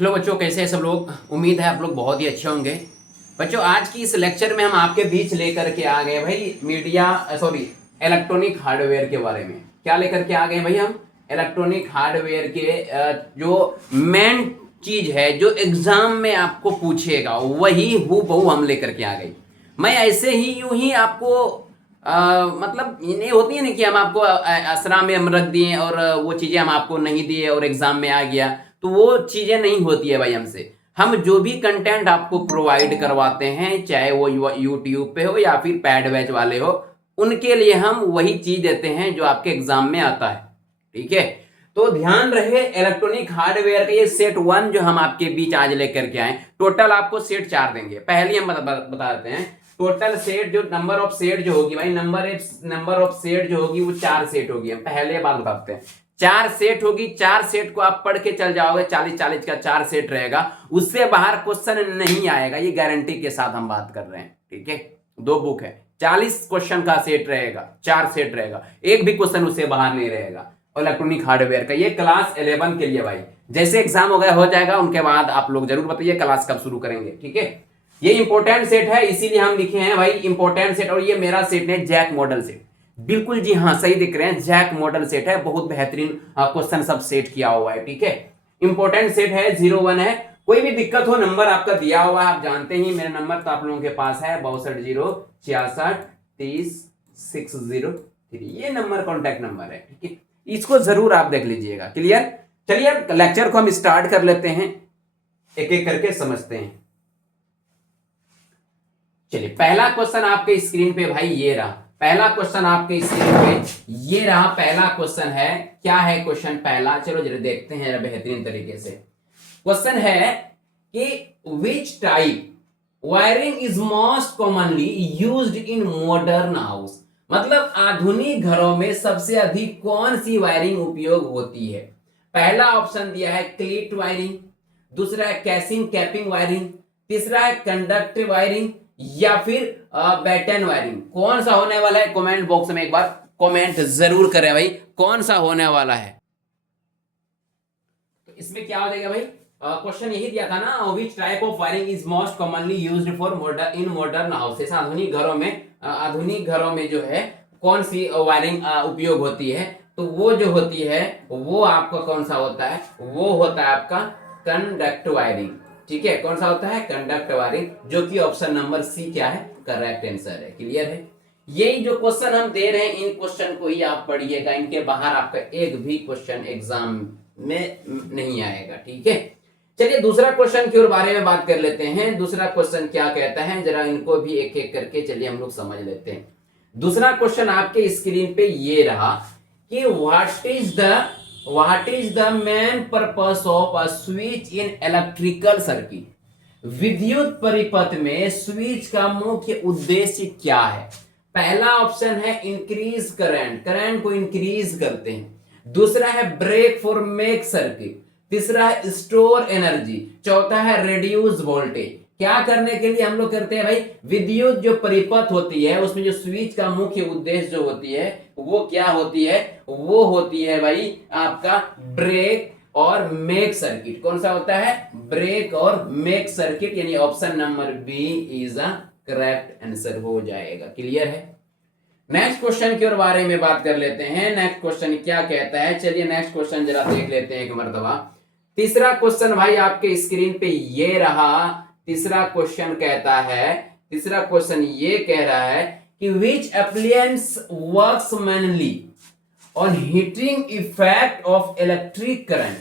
Hello बच्चों, कैसे हैं सब लोग। उम्मीद है आप लोग बहुत ही अच्छे होंगे। बच्चों, आज की इस लेक्चर में हम आपके बीच लेकर के आ गए भाई इलेक्ट्रॉनिक हार्डवेयर के बारे में। क्या लेकर के आ गए भाई हम? इलेक्ट्रॉनिक हार्डवेयर के जो मेन चीज है जो एग्जाम में आपको पूछेगा वही हूबहू हम लेकर के आ गए। मैं ऐसे ही यूं ही आपको मतलब ये होती है ना कि हम आपको असरा में हम रख दिए और वो चीजें हम आपको नहीं दिए और एग्जाम में आ गया, तो वो चीजें नहीं होती है भाई हमसे। हम जो भी कंटेंट आपको प्रोवाइड करवाते हैं, चाहे वो यूट्यूब पे हो या फिर पैड बैच वाले हो, उनके लिए हम वही चीज देते हैं जो आपके एग्जाम में आता है। ठीक है, तो ध्यान रहे इलेक्ट्रॉनिक हार्डवेयर का ये सेट 1 जो हम आपके बीच आज लेकर के आए। टोटल आपको सेट 4 देंगे। पहले हम बता देते हैं टोटल सेट, जो नंबर ऑफ सेट जो होगी भाई, नंबर ऑफ सेट जो होगी वो 4 सेट होगी। हम पहले बात बताते हैं, 4 सेट होगी। 4 सेट को आप पढ़ के चल जाओगे, 40-40 का 4 सेट रहेगा, उससे बाहर क्वेश्चन नहीं आएगा, ये गारंटी के साथ हम बात कर रहे हैं। ठीक है, 2 बुक है, 40 क्वेश्चन का सेट रहेगा, 4 सेट रहेगा, एक भी क्वेश्चन उससे बाहर नहीं रहेगा इलेक्ट्रॉनिक हार्डवेयर का। ये क्लास 11 के लिए भाई, जैसे एग्जाम हो जाएगा उनके बाद आप लोग जरूर बताइए क्लास कब शुरू करेंगे। ठीक है, ये इंपॉर्टेंट सेट है, इसीलिए हम लिखे हैं भाई इंपॉर्टेंट सेट। और ये मेरा सेट है जैक मॉडल सेट। बिल्कुल जी हाँ, सही दिख रहे हैं, जैक मॉडल सेट है। बहुत बेहतरीन क्वेश्चन सब सेट किया हुआ है। ठीक है, इंपॉर्टेंट सेट है, 01 है। कोई भी दिक्कत हो, नंबर आपका दिया हुआ है, आप जानते ही मेरा नंबर तो आप लोगों के पास है, 6206630603। ये नंबर कॉन्टैक्ट नंबर है। ठीक है, इसको जरूर आप देख लीजिएगा। क्लियर? चलिए लेक्चर को हम स्टार्ट कर लेते हैं, एक एक करके समझते हैं। चलिए, पहला क्वेश्चन आपके स्क्रीन पे भाई ये रहा। पहला क्वेश्चन आपके स्क्रीन पे ये रहा, पहला क्वेश्चन है। क्या है क्वेश्चन पहला? चलो जरा देखते हैं बेहतरीन तरीके से। क्वेश्चन है कि which type wiring is most commonly used in modern house. मतलब आधुनिक घरों में सबसे अधिक कौन सी वायरिंग उपयोग होती है? पहला ऑप्शन दिया है क्लीट वायरिंग, दूसरा है कैसिंग कैपिंग वायरिंग, तीसरा है कंडक्टिव वायरिंग, या फिर बैटन वायरिंग। कौन सा होने वाला है? कमेंट बॉक्स में एक बार कमेंट जरूर करें भाई, कौन सा होने वाला है। तो इसमें क्या हो जाएगा भाई? क्वेश्चन यही दिया था ना, which type of wiring is most commonly used for modern in modern houses. आधुनिक घरों में जो है कौन सी वायरिंग उपयोग होती है? तो वो जो होती है वो आपका कौन सा होता है? वो होता है आपका कंडक्ट वायरिंग। ठीक है, कौन सा होता है? कंडक्ट वायरिंग, जो कि ऑप्शन नंबर सी क्या है? करेक्ट आंसर है। क्लियर है? यही जो क्वेश्चन हम दे रहे हैं, इन क्वेश्चन को ही आप पढ़िएगा, इनके बाहर आपका एक भी क्वेश्चन एग्जाम में नहीं आएगा। ठीक है, चलिए दूसरा क्वेश्चन की ओर बारे में बात कर लेते हैं। दूसरा क्वेश्चन क्या कहता है, जरा इनको भी एक एक करके चलिए हम लोग समझ लेते हैं। दूसरा क्वेश्चन आपके स्क्रीन पे ये रहा कि what is the main purpose of a switch in electrical circuit. विद्युत परिपथ में स्विच का मुख्य उद्देश्य क्या है? पहला ऑप्शन है इंक्रीज करंट को इंक्रीज करते हैं। दूसरा है ब्रेक फॉर मेक सर्किट। तीसरा है स्टोर एनर्जी। चौथा है रिड्यूस वोल्टेज। क्या करने के लिए हम लोग करते हैं भाई? विद्युत जो परिपथ होती है उसमें जो स्विच का मुख्य उद्देश्य जो होती है वो क्या होती है? वो होती है भाई आपका ब्रेक और मेक सर्किट। कौन सा होता है? ब्रेक और मेक सर्किट, यानी option number B is a correct answer हो जाएगा। क्लियर है? नेक्स्ट क्वेश्चन की ओर बारे में बात कर लेते हैं। नेक्स्ट क्वेश्चन क्या कहता है? चलिए नेक्स्ट क्वेश्चन जरा देख लेते हैं एक मर्तबा। तीसरा क्वेश्चन भाई आपके स्क्रीन पे ये रहा। तीसरा क्वेश्चन कहता है, तीसरा क्वेश्चन ये कह रहा है कि which appliance works mainly on heating effect of electric current.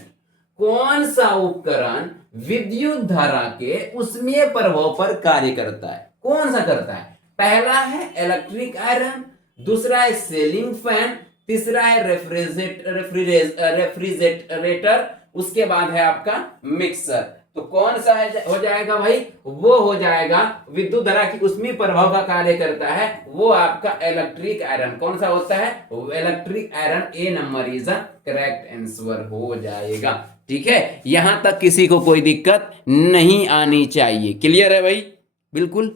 कौन सा उपकरण विद्युत धारा के उष्मीय प्रभाव पर कार्य करता है? कौन सा करता है? पहला है इलेक्ट्रिक आयरन, दूसरा है सीलिंग फैन, तीसरा है रेफ्रिजरेटर, उसके बाद है आपका मिक्सर। तो कौन सा हो जाएगा भाई? वो हो जाएगा विद्युत धारा की उष्मीय प्रभाव का कार्य करता है, वो आपका इलेक्ट्रिक आयरन। कौन सा होता है? Electric iron. A number is a correct answer हो जाएगा। ठीक है, यहां तक किसी को कोई दिक्कत नहीं आनी चाहिए। क्लियर है भाई? बिल्कुल।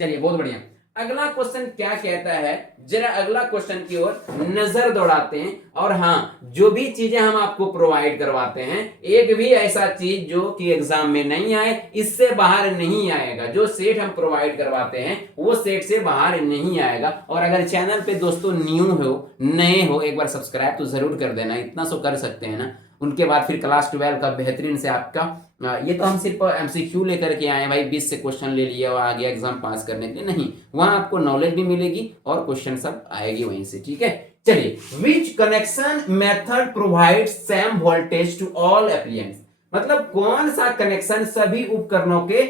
चलिए बहुत बढ़िया। अगला क्वेश्चन क्या कहता है, जरा अगला क्वेश्चन की ओर नजर दौड़ाते हैं। और हाँ, जो भी चीजें हम आपको प्रोवाइड करवाते हैं, एक भी ऐसा चीज जो कि एग्जाम में नहीं आए, इससे बाहर नहीं आएगा। जो सेट हम प्रोवाइड करवाते हैं वो सेट से बाहर नहीं आएगा। और अगर चैनल पे दोस्तों न्यू हो, नए हो, एक बार सब्सक्राइब तो जरूर कर देना, इतना सो कर सकते हैं ना। उनके बाद फिर क्लास 12 का बेहतरीन से आपका ये तो हम सिर्फ एमसीक्यू लेकर के आए भाई, 20 से क्वेश्चन ले लिए और आगे एग्जाम पास करने के लिए नहीं, वहां आपको नॉलेज भी मिलेगी और क्वेश्चन सब आएगी वहीं से, ठीक है। चलिए, which connection method provide same voltage to all appliances, मतलब कौन सा कनेक्शन सभी उपकरणों के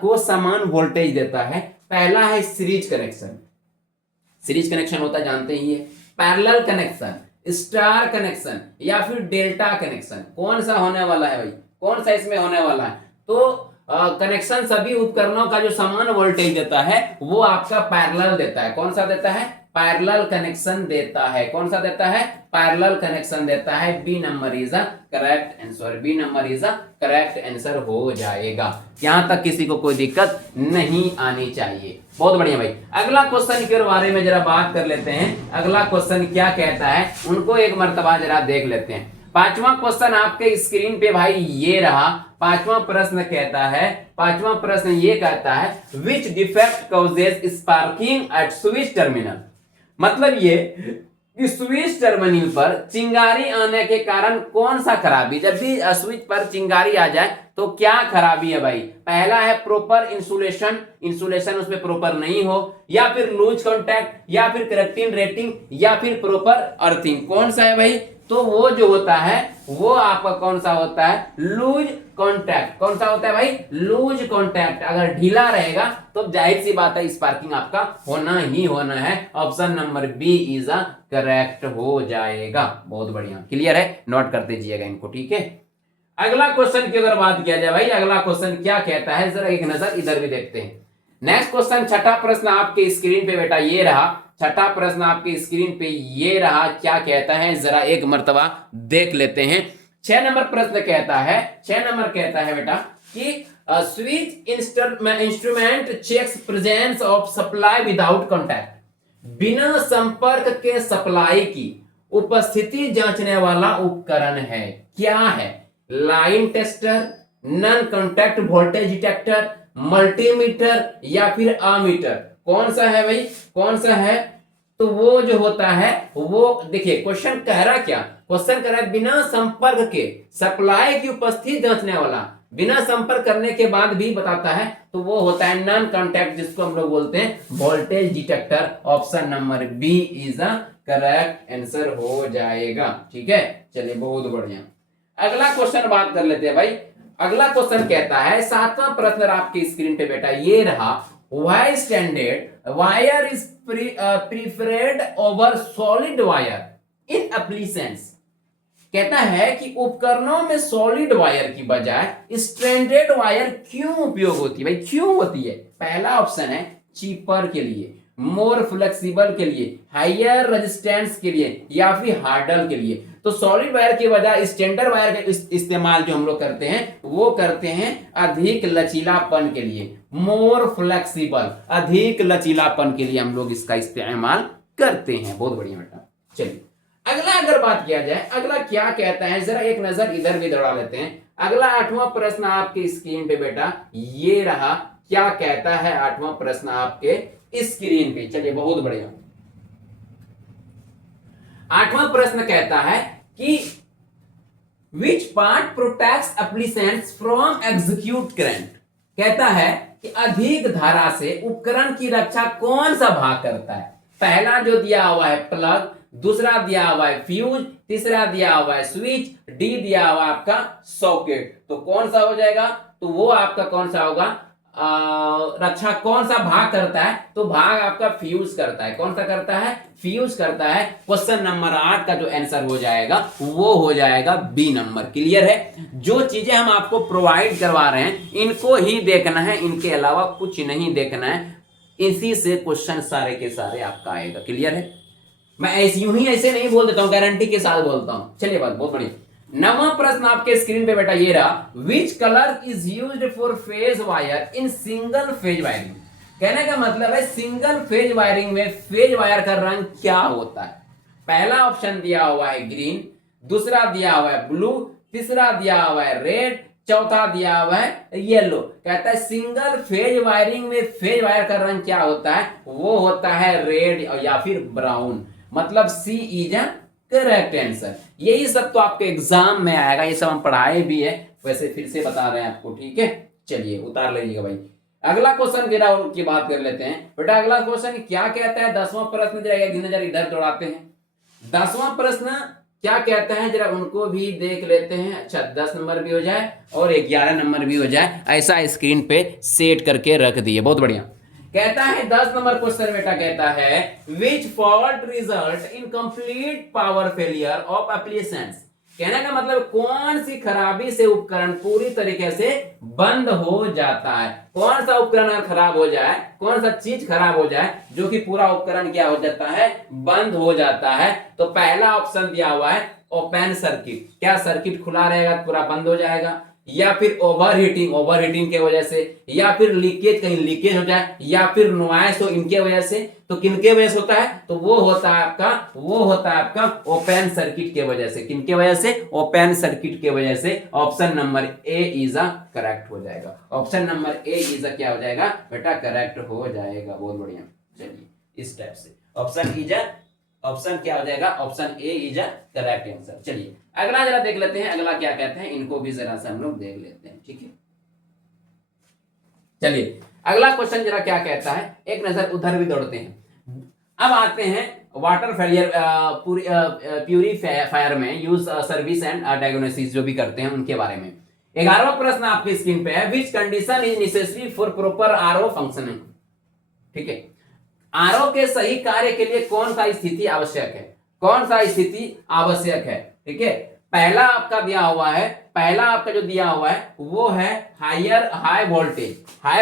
को समान वोल्टेज देता है। पहला है सीरीज कनेक्शन। सीरीज कनेक्शन होता जानते ही है। पैरेलल कनेक्शन, स्टार कनेक्शन या फिर डेल्टा कनेक्शन, कौन सा होने वाला है भाई, कौन सा इसमें होने वाला है। तो कनेक्शन सभी उपकरणों का जो समान वोल्टेज देता है वो आपका पैरेलल देता है। कौन सा देता है, पैरेलल कनेक्शन देता है। कौन सा देता है, पैरेलल कनेक्शन देता है। B number is a correct answer, B number is a correct answer हो जाएगा। यहां तक किसी को कोई दिक्कत नहीं आनी चाहिए। बहुत बढ़िया भाई, अगला क्वेश्चन के बारे में जरा बात कर लेते हैं। अगला क्वेश्चन क्या कहता है उनको एक मर्तबा जरा देख लेते हैं। पांचवा क्वेश्चन आपके स्क्रीन पे भाई ये रहा। पांचवा प्रश्न कहता है, पांचवा प्रश्न ये कहता है, which defect causes sparking at switch terminal, मतलब ये कि स्विच टर्मिनल पर चिंगारी आने के कारण कौन सा खराबी, जब भी स्विच पर चिंगारी आ जाए तो क्या खराबी है भाई। पहला है प्रॉपर इंसुलेशन, इंसुलेशन उसमें प्रॉपर नहीं हो, या फिर लूज कॉन्टैक्ट, या फिर करेक्टिंग रेटिंग, या फिर प्रॉपर अर्थिंग। कौन सा है भाई, तो वो जो होता है वो आपका कौन सा होता है, लूज कॉन्टैक्ट। कौन सा होता है भाई, लूज कॉन्टैक्ट। अगर ढीला रहेगा तो जाहिर सी बात है स्पार्किंग आपका होना ही होना है। Option number B is a correct हो जाएगा। बहुत बढ़िया, क्लियर है, नोट कर दीजिएगा इनको, ठीक है। अगला क्वेश्चन की अगर बात किया जाए भाई, अगला क्वेश्चन क्या कहता है, जरा एक नजर इधर भी देखते हैं। नेक्स्ट क्वेश्चन, छठा प्रश्न आपके स्क्रीन पे बेटा ये रहा। छठा प्रश्न आपके स्क्रीन पे ये रहा, क्या कहता है जरा एक मर्तबा देख लेते हैं। 6 नंबर प्रश्न कहता है, 6 नंबर कहता है बेटा कि switch instrument checks presence of supply without contact, बिना संपर्क के सप्लाई की उपस्थिति जांचने वाला उपकरण है। क्या है, line tester, non contact voltage detector, multimeter या फिर अमीटर। कौन सा है भाई, कौन सा है, तो वो जो होता है वो देखिए क्वेश्चन कह रहा क्या, क्वेश्चन कह रहा है बिना संपर्क के सप्लाई की उपस्थिति जांचने वाला, बिना संपर्क करने के बाद भी बताता है, तो वो होता है नॉन कॉन्टैक्ट, जिसको हम लोग बोलते हैं voltage detector. Option number B is a correct answer हो जाएगा, ठीक है। चलिए बहुत बढ़िया, अगला क्वेश्चन बात कर लेते हैं भाई। अगला क्वेश्चन कहता है, 7वां प्रश्न आपकी स्क्रीन पे बेटा ये रहा, why standard wire is preferred over solid wire in applications. कहता है कि उपकरणों में सॉलिड वायर की बजाय स्ट्रैंडेड वायर क्यों उपयोग होती है भाई, क्यों होती है। पहला ऑप्शन है चीपर के लिए, मोर फ्लेक्सिबल के लिए, हायर रेजिस्टेंस के लिए, या फिर हार्डल के लिए। तो सॉलिड वायर की बजाय स्टैंडर्ड वायर का इस्तेमाल जो हम लोग करते हैं वो करते हैं अधिक लचीलापन के लिए, मोर फ्लेक्सिबल, अधिक लचीलापन के लिए हम लोग इसका इस्तेमाल करते हैं। बहुत बढ़िया बेटा, चलिए अगला अगर बात किया जाए, अगला क्या कहता है जरा एक नजर इधर भी दौड़ा लेते हैं। अगला 8वां प्रश्न आपके स्क्रीन पे बेटा ये रहा, क्या कहता है 8वां प्रश्न आपके स्क्रीन पे। चलिए बहुत बढ़िया, 8वां प्रश्न कहता है कि which part protects appliances from execute current. कहता है कि अधिक धारा से उपकरण की रक्षा कौन सा भाग करता है। पहला जो दिया हुआ है प्लग, दूसरा दिया हुआ है फ्यूज, तीसरा दिया हुआ है स्विच, डी दिया हुआ आपका सॉकेट। तो कौन सा हो जाएगा, तो वो आपका कौन सा होगा, रक्षा कौन सा भाग करता है, तो भाग आपका फ्यूज करता है। कौन सा करता है, फ्यूज करता है। क्वेश्चन नंबर 8 का जो आंसर हो जाएगा वो हो जाएगा बी नंबर। क्लियर है, जो चीजें हम आपको प्रोवाइड करवा रहे हैं इनको ही देखना है, इनके अलावा कुछ नहीं देखना है। इसी से क्वेश्चन सारे के सारे आपका आएगा। क्लियर है, मैं ऐसे यूं ही ऐसे नहीं बोल देता हूं, गारंटी के साथ बोलता हूं। चलिए बात बहुत बढ़िया, 9वां प्रश्न आपके स्क्रीन पे बेटा ये रहा, which colour is used for phase wire in single phase wiring. कहने का मतलब है सिंगल फेज वायरिंग में फेज वायर का रंग क्या होता है। पहला ऑप्शन दिया हुआ है ग्रीन, दूसरा दिया हुआ है ब्लू, तीसरा दिया हुआ है रेड, चौथा दिया हुआ है येलो। कहता है सिंगल फेज वायरिंग में फेज वायर का रंग क्या होता है, वो होता है रेड या फिर ब्राउन। मतलब सी इज अ करेक्ट आंसर। यही सब तो आपके एग्जाम में आएगा, ये सब हम पढ़ाए भी है, वैसे फिर से बता रहे हैं आपको, ठीक है। चलिए उतार लीजिएगा भाई। अगला क्वेश्चन की बात कर लेते हैं बेटा। अगला क्वेश्चन क्या कहता है, 10वां प्रश्न जरा एक दिन इधर दौड़ाते हैं। 10वां प्रश्न क्या कहता है जरा उनको भी देख लेते हैं। अच्छा 10 नंबर भी हो जाए और 11 नंबर भी हो जाए, ऐसा स्क्रीन पे सेट करके रख दिए, बहुत बढ़िया। कहता है 10 नंबर क्वेश्चन बेटा, कहता है which fault result in complete power failure of applications. कहने का मतलब कौन सी खराबी से उपकरण पूरी तरीके से बंद हो जाता है। कौन सा उपकरण अगर खराब हो जाए, कौन सा चीज खराब हो जाए जो कि पूरा उपकरण क्या हो जाता है, बंद हो जाता है। तो पहला ऑप्शन दिया हुआ है ओपन सर्किट। क्या सर्किट खुला रहेगा पूरा बंद हो जाएगा, या फिर ओवर हीटिंग के वजह से, या फिर लीकेज, कहीं लीकेज हो जाए, या फिर नॉइस हो, इनके वजह से। तो किनके वजह से होता है, तो वो होता है आपका ओपन सर्किट के वजह से। किनके वजह से, ओपन सर्किट के वजह से। Option number A is a correct हो जाएगा। Option number A is a क्या हो जाएगा बेटा, करेक्ट हो जाएगा। बहुत बढ़िया। चलिए इस टाइप से ऑप्शन क्या हो जाएगा, option A is a correct answer. चलिए अगला जरा देख लेते हैं, अगला क्या कहते हैं, इनको भी जरा से हम लोग देख लेते हैं, ठीक है। चलिए अगला क्वेश्चन जरा क्या कहता है, एक नजर उधर भी दौड़ते हैं। अब आते हैं वाटर फेलियर प्यूरीफायर में यूज सर्विस एंड डायग्नोसिस जो भी करते हैं उनके बारे में। 11वां प्रश्न आपकी स्क्रीन पे है, which condition is necessary for proper RO functioning. ठीक है, आरओ के सही कार्य के लिए कौन सा स्थिति आवश्यक है, कौन सा स्थिति आवश्यक है। ठीक है, पहला आपका दिया हुआ है, पहला आपका जो दिया हुआ है वो है हाई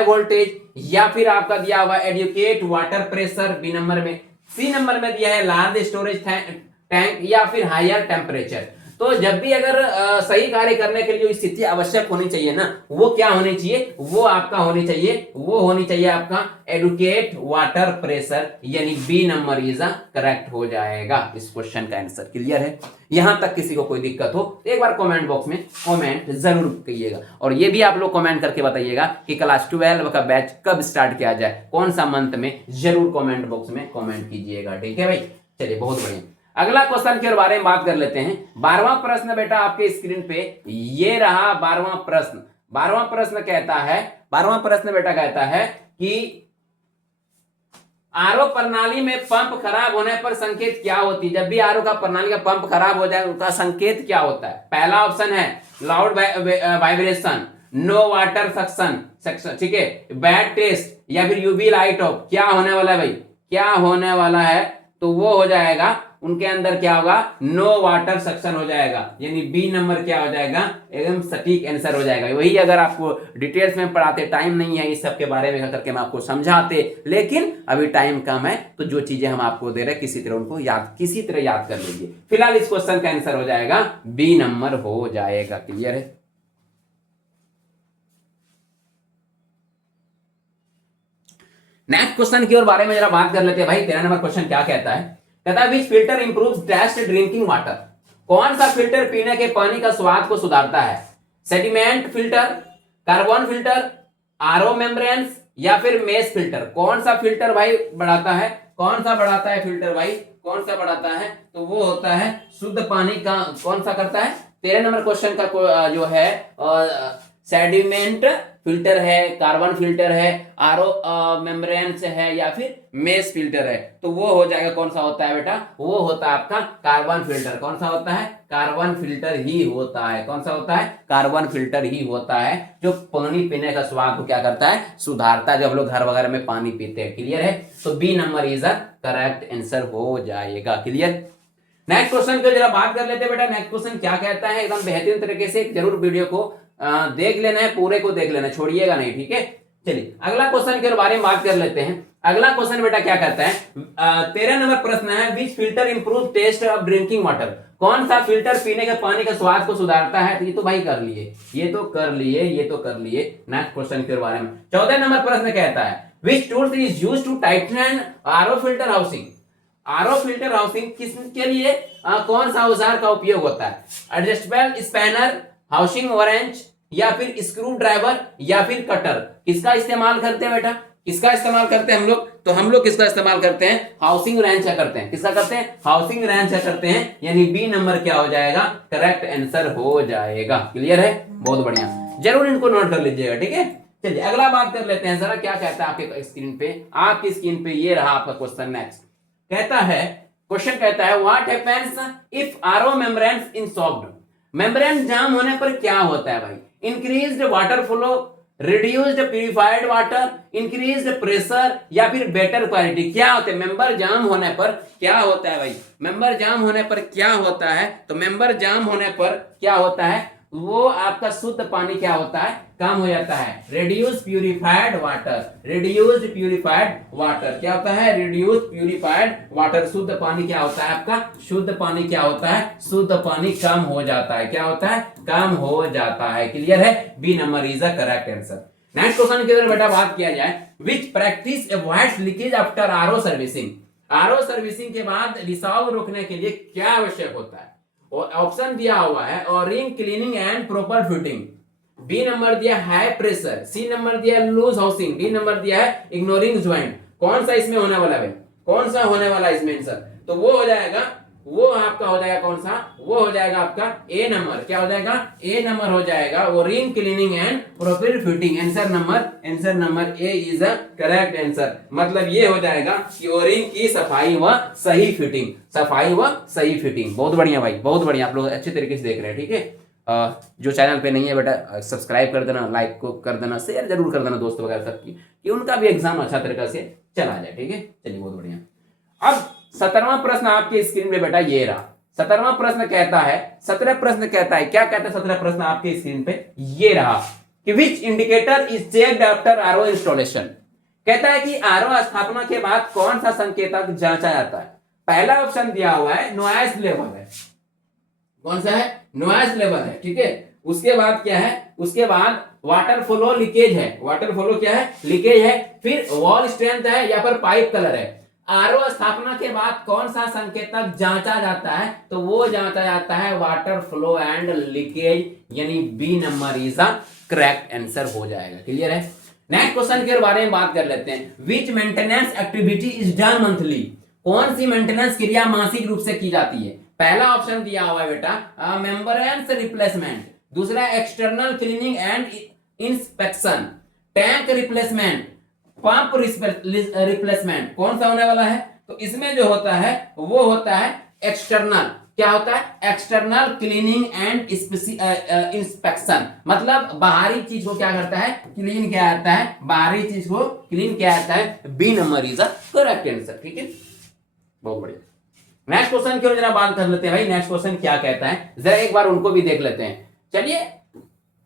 वोल्टेज, या फिर आपका दिया हुआ adequate water pressure B number में। सी नंबर में दिया है लार्ज स्टोरेज टैंक, या फिर हायर टेम्परेचर। तो जब भी अगर सही कार्य करने के लिए जो स्थिति आवश्यक होनी चाहिए ना, वो क्या होनी चाहिए, वो होनी चाहिए आपका एडुकेट वाटर प्रेशर, यानी बी नंबर इज करेक्ट हो जाएगा। इस क्वेश्चन का आंसर क्लियर है। यहां तक किसी को कोई दिक्कत हो तो एक बार कमेंट बॉक्स में कमेंट जरूर करिएगा, और ये भी आप लोग कमेंट करके बताइएगा कि क्लास 12 का बैच कब स्टार्ट किया जाए, कौन सा मंथ में, जरूर कमेंट बॉक्स में कमेंट कीजिएगा। ठीक है भाई, चलिए बहुत बढ़िया। अगला क्वेश्चन के बारे में बात कर लेते हैं। 12वां प्रश्न बेटा आपके स्क्रीन पे ये रहा। 12वां प्रश्न कहता है, 12वां प्रश्न बेटा कहता है कि आरओ प्रणाली में पंप खराब होने पर संकेत क्या होती है। जब भी आरओ का प्रणाली का पंप खराब हो जाए उसका संकेत क्या होता है। पहला ऑप्शन है loud vibration, no water suction, ठीक है, बैड टेस्ट, या फिर यूवी लाइट ऑफ। क्या होने वाला है भाई, क्या होने वाला है, तो वो हो जाएगा उनके अंदर क्या होगा, नो वाटर सक्शन हो जाएगा, यानी बी नंबर क्या हो जाएगा, एकदम सटीक आंसर हो जाएगा। वही अगर आपको डिटेल्स में पढ़ाते, टाइम नहीं है इस सब के बारे में करके हम आपको समझाते, लेकिन अभी टाइम कम है, तो जो चीजें हम आपको दे रहे हैं किसी तरह याद कर लीजिए। फिलहाल इस क्वेश्चन का आंसर हो जाएगा बी नंबर हो जाएगा। क्लियर है। नेक्स्ट क्वेश्चन की ओर बारे में जरा बात कर लेते हैं भाई। 13 नंबर क्वेश्चन क्या कहता है, कहता है which filter improves taste drinking water. कौन सा फिल्टर पीने के पानी का स्वाद को सुधारता है। Sediment filter, carbon filter, RO membranes, या फिर मेस फिल्टर। कौन सा फिल्टर भाई बढ़ाता है, कौन सा बढ़ाता है फिल्टर भाई, कौन सा बढ़ाता है, तो वो होता है शुद्ध पानी का। कौन सा करता है, 13 नंबर क्वेश्चन का जो है सेडिमेंट फिल्टर है, कार्बन फिल्टर है, आरओ मेम्ब्रेन्स है, या फिर मेस फिल्टर है। तो वो हो जाएगा, कौन सा होता है बेटा, वो होता है आपका कार्बन फिल्टर। कौन सा होता है, कार्बन फिल्टर ही होता है। कौन सा होता है, कार्बन फिल्टर ही होता है, जो पानी पीने का स्वाद को क्या करता है, सुधारता है, जब लोग घर वगैरह में पानी पीते हैं। क्लियर है, तो B number is a correct answer हो जाएगा। क्लियर। नेक्स्ट क्वेश्चन को जरा बात कर लेते हैं बेटा। नेक्स्ट क्वेश्चन क्या कहता है, एकदम बेहतरीन तरीके से जरूर वीडियो को देख लेना है, पूरे को देख लेना, छोड़िएगा नहीं। ठीक है, चलिए अगला क्वेश्चन के बारे में बात कर लेते हैं। अगला क्वेश्चन बेटा क्या कहता है, 13 नंबर प्रश्न है, which filter improve taste of drinking water. कौन सा फिल्टर पीने के पानी का स्वाद को सुधारता है। तो ये तो भाई कर लिए, ये तो कर लिए। नेक्स्ट क्वेश्चन के बारे में 14 नंबर प्रश्न कहता है, which tools is used to tighten RO filter housing. RO filter housing किसके लिए कौन सा औजार का उपयोग होता है? एडजस्टेबल स्पैनर, हाउसिंग वरेंच, या फिर स्क्रू ड्राइवर, या फिर कटर। किसका इस्तेमाल करते हैं बेटा? किसका इस्तेमाल करते हैं हम लोग? तो हम लोग किसका इस्तेमाल करते हैं? हाउसिंग रेंच करते हैं। किसका करते हैं? हाउसिंग रेंच करते हैं, यानी बी नंबर क्या हो जाएगा? करेक्ट आंसर हो जाएगा। क्लियर है? बहुत बढ़िया, जरूर इनको नोट कर लीजिएगा, ठीक है। चलिए अगला बात कर लेते हैं जरा, क्या कहता है आपके स्क्रीन पे? आपकी स्क्रीन पे ये रहा आपका क्वेश्चन। नेक्स्ट कहता है, क्वेश्चन कहता है what happens if RO membranes in soft. Membrane jam होने पर क्या होता है भाई? Increased water flow, reduced purified water, increased pressure, या फिर बेटर क्वालिटी। क्या होता है मेंबर जाम होने पर? क्या होता है भाई? मेंबर जाम होने पर क्या होता है? तो मेंबर जाम होने पर क्या होता है? वो आपका शुद्ध पानी क्या होता है? कम हो जाता है। Reduce purified water, reduced purified water क्या होता है? Reduce purified water. शुद्ध पानी क्या होता है आपका? शुद्ध पानी क्या होता है? शुद्ध पानी कम हो जाता है। क्या होता है? कम हो जाता है। क्लियर है? B number is the correct answer. Next question की बेटा बात किया जाए, which practice avoids leakage after RO servicing. RO servicing के बाद रिसाव रोकने के लिए क्या आवश्यक होता है? और ऑप्शन दिया हुआ है और ring cleaning and proper fitting, B number दिया हाई प्रेशर, सी नंबर दिया लूज हाउसिंग, डी नंबर दिया है इग्नोरिंग ज्वाइंट। कौन सा इसमें होने वाला है? कौन सा होने वाला है इसमें आंसर? तो वो हो जाएगा, वो आपका हो जाएगा कौन सा? वो हो जाएगा आपका ए नंबर। क्या हो जाएगा? ए नंबर हो जाएगा, वो ring cleaning and proper fitting. Answer number A is the correct answer. मतलब ये हो जाएगा कि ओरिंग की सफाई व सही फिटिंग, सफाई व सही फिटिंग। बहुत बढ़िया भाई, बहुत बढ़िया, आप लोग अच्छे तरीके से देख रहे हैं, ठीक है। जो चैनल पे नहीं है बेटा सब्सक्राइब कर देना, लाइक को कर देना, शेयर जरूर कर देना दोस्त वगैरह तक की, कि उनका भी एग्जाम अच्छा तरीके से चला जाए, ठीक है। चलिए बहुत बढ़िया। अब 17वां प्रश्न आपके स्क्रीन पे बेटा ये रहा। 17वां प्रश्न कहता है, 17 प्रश्न कहता है, क्या कहता है 17 प्रश्न आपके स्क्रीन पे ये रहा कि which indicator is checked after RO installation. कहता है कि आरओ स्थापना के बाद कौन सा संकेतक जांचा जाता है? पहला ऑप्शन दिया हुआ है नॉइस लेवल है। कौन सा है? नॉइस लेवल है, ठीक है। उसके बाद क्या है? उसके बाद वाटर फ्लो लीकेज है। वाटर फ्लो क्या है? लीकेज है। फिर वॉल स्ट्रेंथ है, या फिर पाइप कलर है। आरओ स्थापना के बाद कौन सा संकेतक जांचा जाता है? तो वो जांचा जाता है वाटर फ्लो एंड लीकेज, यानी B number is the correct answer हो जाएगा। क्लियर है? नेक्स्ट क्वेश्चन के बारे में बात कर लेते हैं, which maintenance activity is done monthly. कौन सी मेंटेनेंस क्रिया मासिक रूप से की जाती है? पहला ऑप्शन दिया हुआ है बेटा मेंब्रेन्स रिप्लेसमेंट, दूसरा external cleaning and inspection, tank replacement, pump replacement. कौन सा होने वाला है? तो इसमें जो होता है वो होता है एक्सटर्नल। क्या होता है? External cleaning and inspection. मतलब बाहरी चीज को क्या करता है? क्लीन किया जाता है। बाहरी चीज को क्लीन किया जाता है। B number is the correct answer, ठीक है। बहुत बढ़िया। नेक्स्ट क्वेश्चन की ओर जरा बात कर लेते हैं भाई। नेक्स्ट क्वेश्चन क्या कहता है जरा एक बार उनको भी देख लेते हैं। चलिए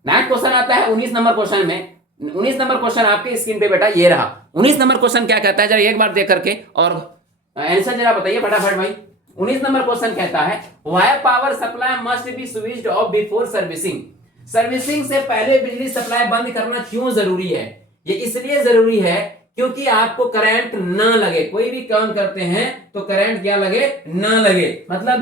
नेक्स्ट क्वेश्चन आता है 19 नंबर क्वेश्चन में। 19 नंबर क्वेश्चन आपके स्क्रीन पे बेटा ये रहा। 19 नंबर क्वेश्चन क्या कहता है जरा एक बार देख करके और आंसर जरा बताइए फटाफट भाई। 19 नंबर क्वेश्चन कहता है why power supply must be switched off before servicing. Servicing से पहले बिजली सप्लाई बंद करना क्यों जरूरी है? ये इसलिए जरूरी है क्योंकि आपको करंट ना लगे। कोई भी काम करते हैं तो करंट क्या लगे? ना लगे। मतलब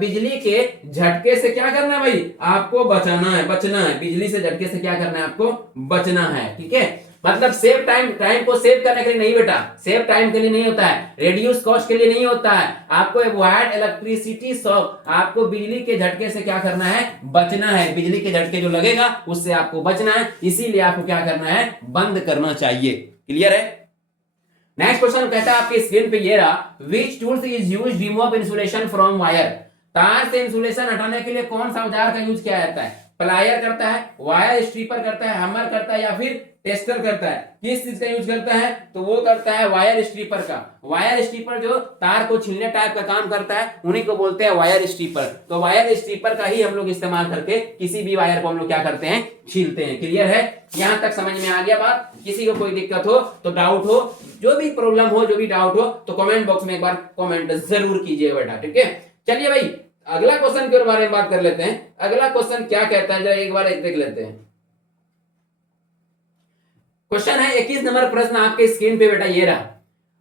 बिजली के झटके से क्या करना है भाई? आपको बचाना है, बचना है। बिजली से झटके से क्या करना है? आपको बचना है, ठीक है। मतलब सेव टाइम, टाइम को सेव करने के लिए नहीं बेटा, सेव टाइम के लिए नहीं होता है, रेड्यूस कॉस्ट के लिए नहीं होता है। आपको अवॉइड इलेक्ट्रिसिटी शॉक, आपको बिजली के झटके से क्या करना है? बचना है। बिजली के झटके जो लगेगा उससे आपको बचना है, इसीलिए आपको क्या करना है? बंद करना चाहिए। क्लियर है? नेक्स्ट क्वेश्चन कहता है आपके स्क्रीन पे ये रहा, which tools is used remove insulation from wire. तार से इंसुलेशन हटाने के लिए कौन सा औजार का यूज किया जाता है? प्लायर करता है, वायर स्ट्रिपर करता है, हैमर करता है, या फिर टेस्टर करता है? किस चीज का यूज करता है? तो वो करता है वायर स्ट्रिपर का। वायर स्ट्रिपर जो तार को छीलने टाइप का काम करता है उन्हीं को बोलते हैं वायर स्ट्रिपर। तो वायर स्ट्रिपर का ही हम लोग इस्तेमाल करके किसी भी वायर को हम लोग क्या करते हैं? छीलते हैं। क्लियर है? यहां तक समझ में आ गया बात? किसी को कोई दिक्कत हो तो डाउट हो, जो भी प्रॉब्लम हो, जो भी डाउट हो तो कमेंट बॉक्स में एक बार कमेंट जरूर कीजिए बेटा, ठीक है। चलिए भाई अगला क्वेश्चन के बारे में बात कर लेते हैं। अगला क्वेश्चन क्या कहता है जरा एक बार देख लेते हैं। क्वेश्चन है 21 नंबर प्रश्न आपके स्क्रीन पे बेटा ये रहा।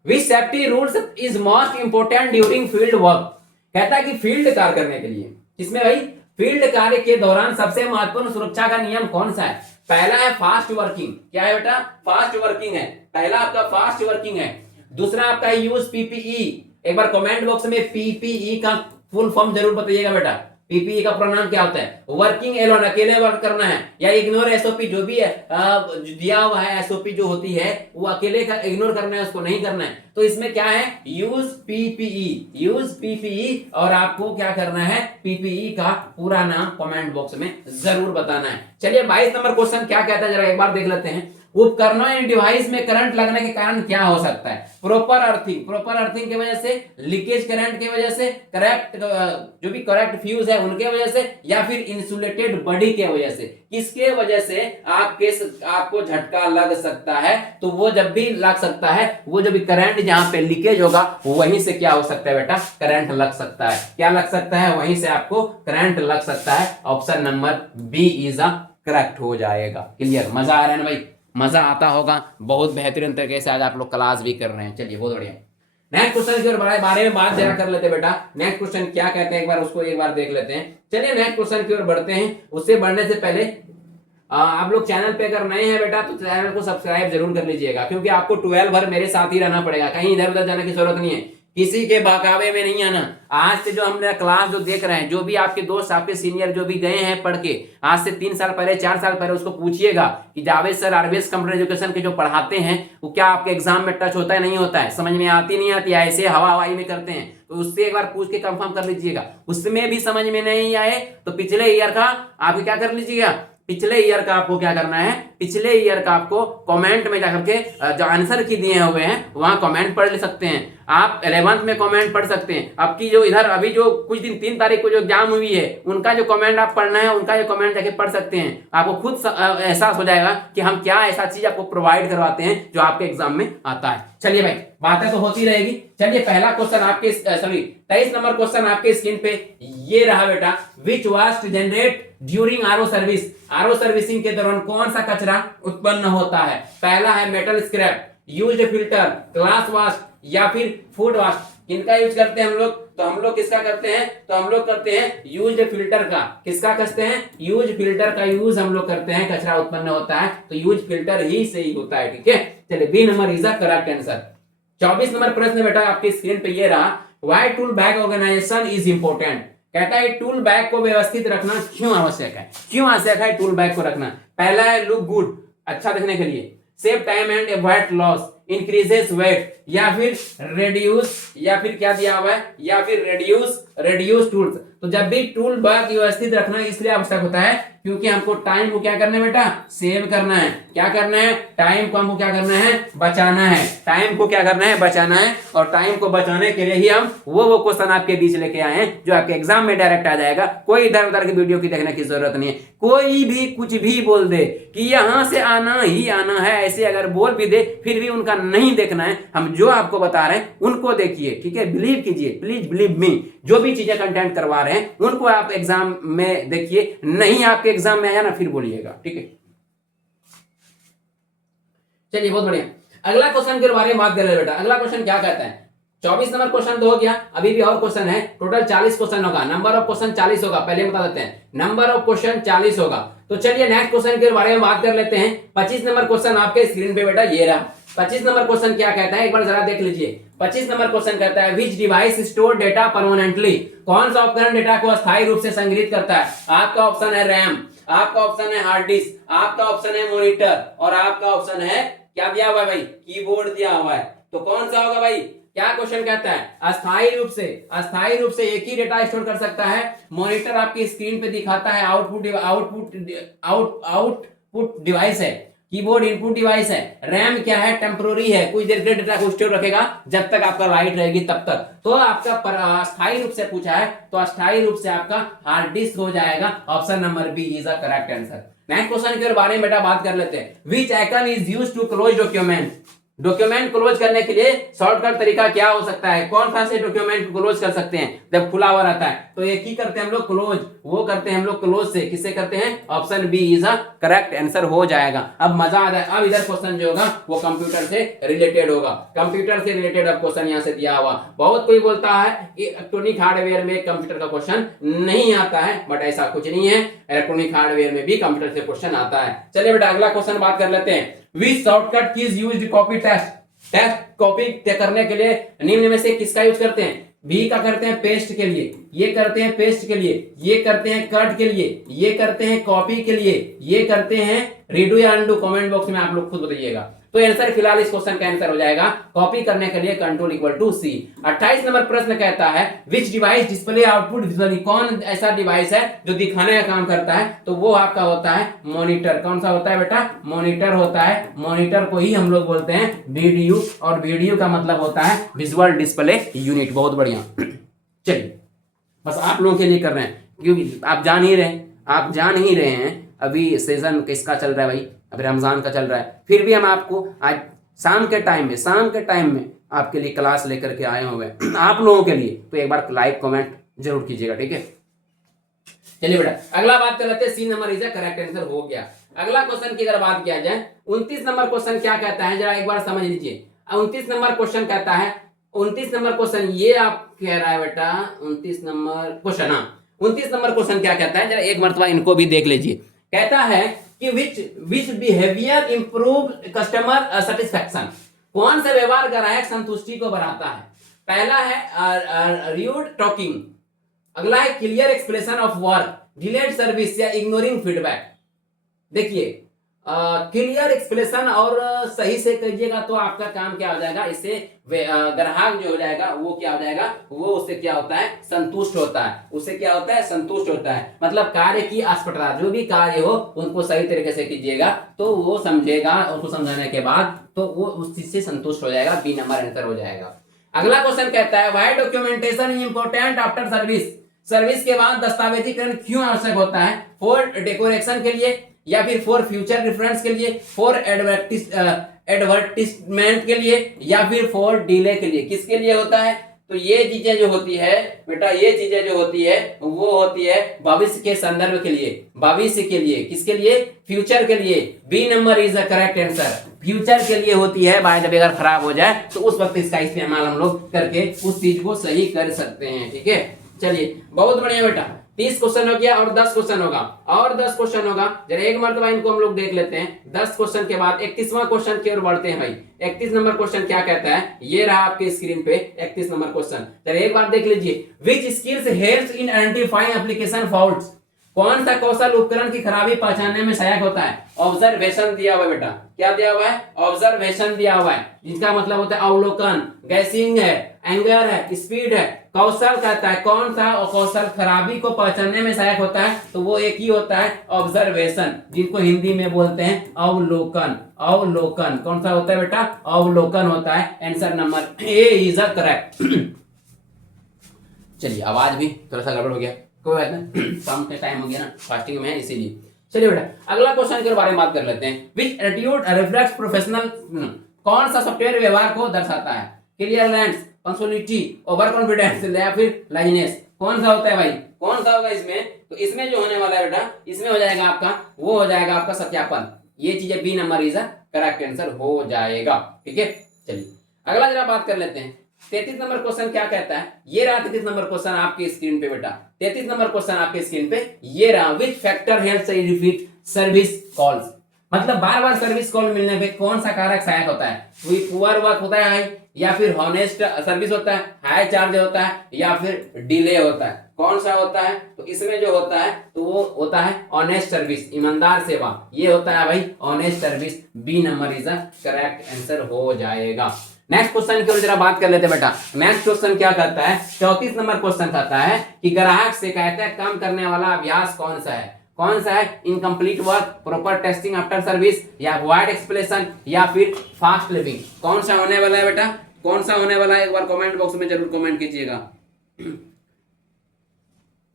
Which safety rules is most important during field work. कहता है कि फील्ड कार्य करने के लिए, इसमें भाई फील्ड कार्य के दौरान सबसे महत्वपूर्ण सुरक्षा का नियम कौन सा है? पहला है फास्ट वर्किंग। क्या है बेटा? फास्ट वर्किंग है। पहला आपका फास्ट वर्किंग है। दूसरा आपका यूज पीपीई। एक बार कमेंट बॉक्स में पीपीई का फुल फॉर्म जरूर बताइएगा बेटा। पीपीई का प्रोनाउन क्या होता है? वर्किंग एलोन, अकेले वर्क करना है, या इग्नोर एसओपी जो भी है दिया हुआ है एसओपी जो होती है वो अकेले का इग्नोर करना है, उसको नहीं करना है। तो इसमें क्या है? Use PPE, use PPE. और आपको क्या करना है? पीपीई का पूरा नाम कमेंट बॉक्स में जरूर बताना है। चलिए 22 नंबर क्वेश्चन क्या कहता है जरा एक बार देख लेते हैं। उपकरणों एंड डिवाइस में करंट लगने के कारण क्या हो सकता है? प्रॉपर अर्थिंग, प्रॉपर अर्थिंग की वजह से, लीकेज करंट की वजह से, करेक्ट जो भी करेक्ट फ्यूज है उनके वजह से, या फिर इंसुलेटेड बॉडी के वजह से। किसके वजह से आपको झटका लग सकता है? तो वो जब भी लग सकता है, वो जब भी करंट जहां पे लीकेज होगा वहीं से क्या हो सकता है बेटा? करंट लग सकता है। क्या लग सकता है? वहीं से आपको करंट लग सकता है। Option number B is a correct हो जाएगा। क्लियर? मजा आ रहा है ना भाई? मजा आता होगा। बहुत बेहतरीन तरीके से आज आप लोग क्लास भी कर रहे हैं। चलिए बहुत बढ़िया। नेक्स्ट क्वेश्चन के बारे में बात जरा कर लेते हैं बेटा। नेक्स्ट क्वेश्चन क्या कहते हैं एक बार उसको एक बार देख लेते हैं। चलिए नेक्स्ट क्वेश्चन की ओर बढ़ते हैं। उससे बढ़ने से पहले आप लोग चैनल पे अगर नए हैं बेटा तो चैनल को सब्सक्राइब जरूर कर लीजिएगा, क्योंकि आपको 12 भर मेरे साथ ही रहना पड़ेगा, कहीं इधर उधर जाने की जरूरत नहीं है, किसी के बहकावे में नहीं आना। आज से जो हमने क्लास जो देख रहे हैं, जो भी आपके दोस्त आपके सीनियर जो भी गए हैं पढ़ के, आज से 3 साल पहले 4 साल पहले, उसको पूछिएगा कि Javed sir RBS computer education के जो पढ़ाते हैं वो क्या आपके एग्जाम में टच होता है नहीं होता है, समझ में आती नहीं आती, ऐसे हवा हवाई में करते हैं? तो उससे एक बार पूछ के कंफर्म कर लीजिएगा। उसमें भी समझ में नहीं आए तो पिछले ईयर का आप क्या कर लीजिएगा, पिछले ईयर का आपको क्या करना है, पिछले ईयर का आपको कमेंट में जाकर के जो आंसर की दिए हुए हैं वहां कमेंट पढ़ ले सकते हैं आप। 11th में कमेंट पढ़ सकते हैं। अब की जो इधर अभी जो कुछ दिन 3 तारीख को जो एग्जाम हुई है उनका जो कमेंट आप पढ़ना है, उनका जो कमेंट जाके पढ़ सकते हैं। आपको खुद एहसास हो जाएगा कि हम क्या ऐसा चीज आपको प्रोवाइड करवाते हैं जो आपके एग्जाम में आता है। चलिए भाई बातें तो होती रहेगी। चलिए पहला क्वेश्चन आपके 23 नंबर क्वेश्चन आपके स्क्रीन पे ये रहा बेटा। Which waste generate during RO service. RO servicing के दौरान कौन सा कचरा उत्पन्न होता है? पहला है metal scrap, used filter, glass vast, या फिर फूड वास्ट। किनका यूज करते हैं हम लोग? तो हम लोग किसका करते हैं? तो हम लोग करते हैं यूज्ड फिल्टर का। किसका करते हैं? यूज फिल्टर का यूज हम लोग करते हैं। कचरा उत्पन्न होता है तो यूज फिल्टर ही से ही होता है। ठीक है, चलिए B number is the correct answer. 24 number प्रश्न बेटा आपकी स्क्रीन पे ये रहा। Why tool bag organisation is important. कहता है टूल बैग को व्यवस्थित रखना क्यों आवश्यक है? क्यों आवश्यक है टूल बैग को रखना? पहला है लुक गुड, अच्छा दिखने के लिए, save time and avoid loss, increases weight, या फिर रेड्यूस, या फिर क्या दिया हुआ है, या फिर रेड्यूस टूल्स। तो जब भी टूल बैग व्यवस्थित रखना इसलिए आवश्यक होता है क्योंकि हमको टाइम को क्या करना है बेटा? सेव करना है। क्या करना है? टाइम को हमको क्या करना है? बचाना है। टाइम को क्या करना है? बचाना है। और टाइम को बचाने के लिए ही हम वो क्वेश्चन आपके बीच लेके आए हैं जो आपके एग्जाम में डायरेक्ट आ जाएगा। कोई इधर उधर की वीडियो की देखने की जरूरत नहीं है। कोई भी कुछ भी बोल दे कि यहां से आना ही आना है, ऐसे अगर बोल भी दे फिर भी उनका नहीं देखना है। हम जो आपको बता रहे हैं उनको देखिए। ठीक है, बिलीव कीजिए, प्लीज बिलीव मी। जो भी चीजें कंटेंट करवा रहे हैं उनको आप एग्जाम में देखिए, नहीं आपके एग्जाम में आया ना फिर बोलिएगा। ठीक है, चलिए बहुत बढ़िया। अगला क्वेश्चन के बारे में बात कर ले बेटा। अगला क्वेश्चन क्या कहता है? 24 नंबर क्वेश्चन तो हो गया, अभी भी और क्वेश्चन है। टोटल 40 क्वेश्चन होगा। नंबर ऑफ क्वेश्चन 40 होगा, पहले बता देते हैं। नंबर ऑफ क्वेश्चन 40 होगा। तो चलिए नेक्स्ट क्वेश्चन के बारे में बात कर लेते हैं। 25 नंबर क्वेश्चन आपके स्क्रीन पे बेटा ये रहा। 25 नंबर क्वेश्चन क्या कहता है एक बार जरा देख लीजिए। 25 नंबर क्वेश्चन कहता है which device store data permanently. कौन सा उपकरण डेटा को अस्थायी रूप से संग्रहित करता है? आपका ऑप्शन है रैम, आपका ऑप्शन है हार्ड डिस्क, आपका ऑप्शन है मॉनिटर, और आपका ऑप्शन है क्या दिया हुआ है भाई? कीबोर्ड दिया हुआ है। तो कौन सा होगा भाई? क्या क्वेश्चन कहता है? अस्थायी रूप से एक ही डेटा स्टोर कर सकता है। मॉनिटर आपकी स्क्रीन पे दिखाता है आउटपुट डिवाइस है। कीबोर्ड इनपुट डिवाइस है। रैम क्या है? टेम्पोररी है, कुछ देर के डेटा को स्टोर रखेगा जब तक आपका लाइट रहेगी तब तक। तो आपका अस्थायी रूप से पूछा है तो अस्थायी रूप से आपका हार्ड डिस्क हो जाएगा। Option number B is the correct answer. Next question के बारे में बेटा बात कर लेते हैं। Which icon is used to close document. Document close करने के लिए शॉर्टकट तरीका क्या हो सकता है? कौन सा से डॉक्यूमेंट क्लोज कर सकते हैं जब खुला हुआ रहता है? तो एक ही करते हैं हम लोग क्लोज, वो करते हैं हम लोग क्लोज से। किससे करते हैं? Option B is a correct answer हो जाएगा। अब मजा आ जाए। अब इधर क्वेश्चन जो होगा वो कंप्यूटर से रिलेटेड होगा। कंप्यूटर से रिलेटेड अब क्वेश्चन यहाँ से दिया हुआ। बहुत कोई बोलता है कि इलेक्ट्रॉनिक हार्डवेयर में कंप्यूटर का क्वेश्चन नहीं आता है, बट ऐसा कुछ नहीं है। इलेक्ट्रॉनिक हार्डवेयर में भी कंप्यूटर से क्वेश्चन आता है। चलिए बेटा अगला क्वेश्चन बात कर लेते हैं। विच shortcut keys used copy text? Text copy करने के लिए निम्न में से किसका यूज करते हैं? बी का करते हैं पेस्ट के लिए, ये करते हैं पेस्ट के लिए, ये करते हैं कट के लिए, ये करते हैं कॉपी के लिए, ये करते हैं रीडू या अनडू। कमेंट बॉक्स में आप लोग खुद बताइएगा। तो आंसर फिलहाल इस क्वेश्चन का आंसर हो जाएगा कॉपी करने के लिए कंट्रोल इक्वल टू सी। 28 नंबर प्रश्न कहता है which device display output visually? कौन ऐसा डिवाइस है जो दिखाने का काम करता है? तो वो आपका होता है मॉनिटर। कौन सा होता है बेटा? मॉनिटर होता है। मॉनिटर को ही हम लोग बोलते हैं वीडियो, और वीडियो का मतलब होता है विजुअल डिस्प्ले यूनिट। बहुत बढ़िया। चलिए बस आप लोगों के लिए कर रहे हैं क्योंकि आप जान ही रहे हैं अभी सेशन किसका चल रहा है भाई, अभी रमजान का चल रहा है। फिर भी हम आपको आज शाम के टाइम में आपके लिए क्लास लेकर के आए हुए आप लोगों के लिए। तो एक बार लाइक कमेंट जरूर कीजिएगा, ठीक है। चलिए बेटा अगला बात कर लेते हैं। C number is a correct answer हो गया। अगला क्वेश्चन की अगर बात किया जाए 29 नंबर क्वेश्चन क्या कहता है, जरा एक बार समझ लीजिए। 29 नंबर क्वेश्चन कहता है, 29 नंबर क्वेश्चन ये आप कह रहा है बेटा 29 नंबर क्वेश्चन। हाँ 29 नंबर क्वेश्चन क्या कहता है, जरा एक मरतबा इनको भी देख लीजिए। कहता है कि विच बिहेवियर इंप्रूव कस्टमर सेटिस्फैक्शन? कौन सा व्यवहार ग्राहक संतुष्टि को बढ़ाता है? पहला है रूड टॉकिंग, अगला है clear expression of work, delayed service या इग्नोरिंग फीडबैक। देखिए क्लियर एक्सप्रेशन और सही से करिएगा तो आपका काम क्या हो जाएगा, इससे ग्राहक जो हो जाएगा वो क्या हो जाएगा, वो उससे क्या होता है, संतुष्ट होता है। उससे क्या होता है, संतुष्ट होता है। मतलब कार्य की स्पष्टता, जो भी कार्य हो उनको सही तरीके से कीजिएगा तो वो समझेगा, उसको समझाने के बाद तो वो उस चीज से संतुष्ट हो जाएगा। बी नंबर आंसर हो जाएगा। अगला क्वेश्चन कहता है why documentation is important after service? Service के बाद दस्तावेजीकरण क्यों आवश्यक होता है? फॉर डेकोरेशन के लिए, या फिर फॉर फ्यूचर रेफरेंस के लिए, फॉर एडवर्टिजमेंट के लिए, या फिर फॉर डिले के लिए? किसके लिए होता है? तो ये चीजें जो होती है बेटा, ये चीजें जो होती है वो होती है भविष्य के संदर्भ के लिए, भविष्य के लिए। किसके लिए? फ्यूचर के लिए। B number is the correct answer. Future के लिए होती है। बाय द वे अगर खराब हो जाए तो उस वक्त इसका इस्तेमाल हम लोग करके उस चीज को सही कर सकते हैं, ठीक है। चलिए बहुत बढ़िया बेटा। 30 क्वेश्चन हो गया और 10 क्वेश्चन होगा, और 10 क्वेश्चन होगा। जरा एक मरतबा इनको हम लोग देख लेते हैं। 10 क्वेश्चन के बाद 31वां क्वेश्चन की ओर बढ़ते हैं भाई। 31 नंबर क्वेश्चन क्या कहता है, ये रहा आपके स्क्रीन पे 31 नंबर क्वेश्चन। जरा एक बार देख लीजिए। Which skills helps in identifying application faults? कौन सा कौशल उपकरण की खराबी पहचानने में सहायक होता है? ऑब्जर्वेशन दिया हुआ है बेटा। क्या दिया हुआ है? ऑब्जर्वेशन दिया हुआ है, जिसका मतलब होता है अवलोकन। गैसिंग है, एंगर है, स्पीड है। कौशल कहता है कौन सा कौशल खराबी को पहचानने में सहायक होता है? तो वो एक ही होता है ऑब्जर्वेशन, जिनको हिंदी में बोलते हैं अवलोकन। अवलोकन कौन सा होता है बेटा? अवलोकन होता है। Answer number A is a correct. चलिए आवाज भी थोड़ा सा गड़बड़ हो गया, कोई बात नहीं, शाम के टाइम हो गया ना, फास्टिंग में है इसीलिए। चलिए बेटा अगला क्वेश्चन के बारे में बात कर लेते हैं। विच एटीट्यूड रिफ्लेक्ट्स प्रोफेशनल? कौन सा सॉफ्टवेयर व्यवहार को दर्शाता है? क्लियरेंस, पंक्चुअलिटी, ओवर कॉन्फिडेंस या फिर लाइनेस? कौन सा होता है भाई? कौन सा होगा इसमें? तो इसमें जो होने वाला है बेटा, इसमें हो जाएगा आपका, वो हो जाएगा आपका सत्यापन। ये चीजें B number is correct answer हो जाएगा, ठीक है। चलिए अगला जरा बात कर लेते हैं। 33 नंबर क्वेश्चन क्या कहता है, ये रहा 33 नंबर क्वेश्चन आपकी स्क्रीन पे बेटा। 33 नंबर क्वेश्चन आपके स्क्रीन पे ये रहा। Which factor helps repeat service calls? मतलब बार बार सर्विस कॉल मिलने पे कौन सा कारक सहायक होता है? पुअर वर्क होता है, या फिर हॉनेस्ट सर्विस होता है, हाई चार्ज होता है, या फिर डिले होता है? कौन सा होता है? तो इसमें जो होता है तो वो होता है ऑनेस्ट सर्विस, ईमानदार सेवा। ये होता है भाई honest service. B number is the correct answer हो जाएगा। नेक्स्ट क्वेश्चन की ओर जरा बात कर लेते हैं बेटा। नेक्स्ट क्वेश्चन क्या कहता है, 34 नंबर क्वेश्चन कहता है कि ग्राहक शिकायत कम करने वाला अभ्यास कौन सा है? कौन सा है? Incomplete work, proper testing after service, या वाइड एक्सप्लेनेशन, या फिर फास्ट लिविंग? कौन सा होने वाला है बेटा? कौन सा होने वाला है? एक बार कमेंट बॉक्स में जरूर कमेंट कीजिएगा।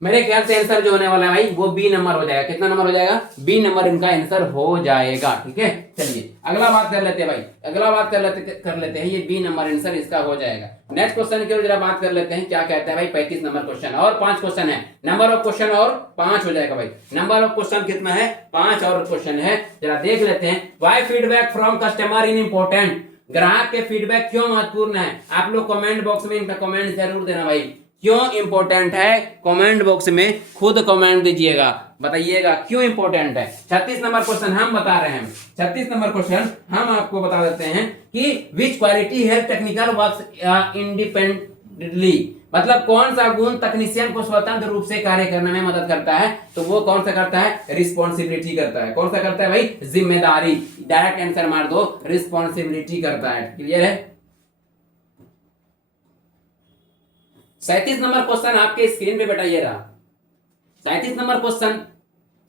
मेरे ख्याल से आंसर जो होने वाला है भाई वो बी नंबर हो जाएगा। कितना नंबर हो जाएगा? बी नंबर इनका आंसर हो जाएगा। ठीक है, चलिए अगला बात कर लेते हैं भाई, अगला बात कर लेते हैं। ये बी नंबर आंसर इसका हो जाएगा। नेक्स्ट क्वेश्चन की ओर जरा बात कर लेते हैं, क्या कहता है भाई? 35 नंबर क्वेश्चन और 5 क्वेश्चन है। नंबर ऑफ क्वेश्चन और 5 हो जाएगा भाई। नंबर ऑफ क्वेश्चन कितना है? 5 और क्वेश्चन है, जरा देख लेते हैं। Why feedback from customer in important? ग्राहक के फीडबैक क्यों महत्वपूर्ण है? आप लोग कमेंट बॉक्स में इनका कमेंट जरूर देना भाई। क्यों इंपॉर्टेंट है? कमेंट बॉक्स में खुद कमेंट दीजिएगा, बताइएगा क्यों इंपॉर्टेंट है। 36 नंबर क्वेश्चन हम बता रहे हैं। 36 नंबर क्वेश्चन हम आपको बता देते हैं कि विच quality help technical works independently, मतलब कौन सा गुण तकनीशियन को स्वतंत्र रूप से कार्य करने में मदद करता है? तो वो कौन सा करता है? रिस्पॉन्सिबिलिटी करता है। कौन सा करता है भाई? जिम्मेदारी। डायरेक्ट आंसर मार दो, रिस्पॉन्सिबिलिटी करता है। क्लियर है? 37 नंबर क्वेश्चन आपके स्क्रीन पे बेटा ये रहा। 37 नंबर क्वेश्चन,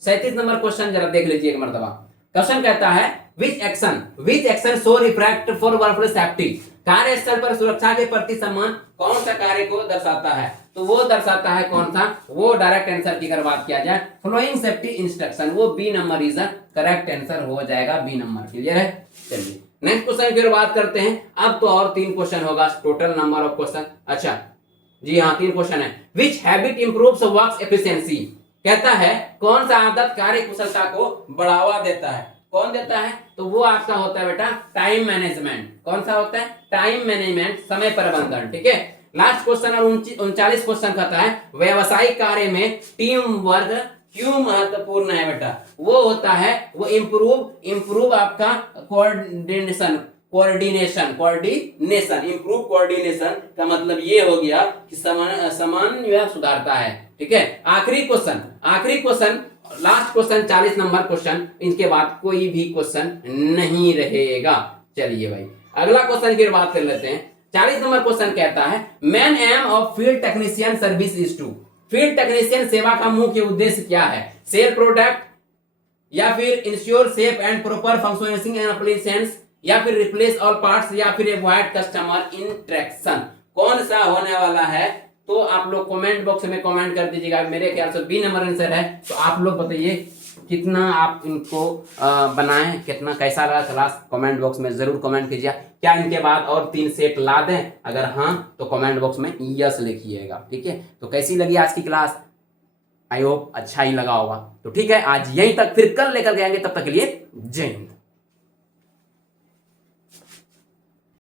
37 नंबर क्वेश्चन जरा देख लीजिए एक मर्तबा। क्वेश्चन कहता है विच action show refract for workplace safety, कार्यस्थल पर सुरक्षा के प्रति सम्मान कौन सा कार्य को दर्शाता है? तो वो दर्शाता है कौन सा? वो डायरेक्ट आंसर की अगर बात किया जाए फ्लोइंग सेफ्टी इंस्ट्रक्शन, वो B number is correct answer हो जाएगा, बी नंबर। क्लियर है? चलिए नेक्स्ट क्वेश्चन की बात करते हैं। अब तो और 3 क्वेश्चन होगा, टोटल नंबर ऑफ क्वेश्चन। अच्छा जी हाँ, 3 क्वेश्चन है। विच हैबिट इंप्रूव्स वर्क एफिशिएंसी, कहता है कौन सा आदत कार्य कुशलता को बढ़ावा देता है? कौन देता है? तो वो आपका होता है बेटा टाइम मैनेजमेंट। कौन सा होता है? टाइम मैनेजमेंट, समय प्रबंधन। ठीक है, लास्ट क्वेश्चन और 39 क्वेश्चन कहता है व्यवसायिक कार्य में टीम वर्क क्यों महत्वपूर्ण है बेटा? वो होता है वो इंप्रूव आपका कोऑर्डिनेशन इंप्रूव कोऑर्डिनेशन का मतलब ये हो गया कि समन्वय सुधारता है। ठीक है, आखिरी question last question 40 number question, इनके बाद कोई भी क्वेश्चन नहीं रहेगा। चलिए भाई अगला क्वेश्चन की बात कर लेते हैं। 40 नंबर क्वेश्चन कहता है main aim of field technician service is to, field technician सेवा का मुख्य उद्देश्य क्या है? सेल प्रोडक्ट, या फिर ensure safe and proper functioning and applications, या फिर रिप्लेस ऑल पार्ट्स, या फिर अवॉइड कस्टमर इंटरेक्शन। कौन सा होने वाला है? तो आप लोग कमेंट बॉक्स में कमेंट कर दीजिएगा। मेरे ख्याल से बी नंबर आंसर है। तो आप लोग बताइए कितना आप इनको बनाएं, कितना कैसा रहा क्लास, कमेंट बॉक्स में जरूर कमेंट कीजिए। क्या इनके बाद और 3 सेट ला दें? अगर हाँ तो कमेंट बॉक्स में यस लिखिएगा। ठीक है, तो कैसी लगी आज की क्लास? आई होप अच्छा ही लगा होगा। तो ठीक है, आज यहीं तक, फिर कल लेकर के आएंगे। तब तक के लिए जय हिंद।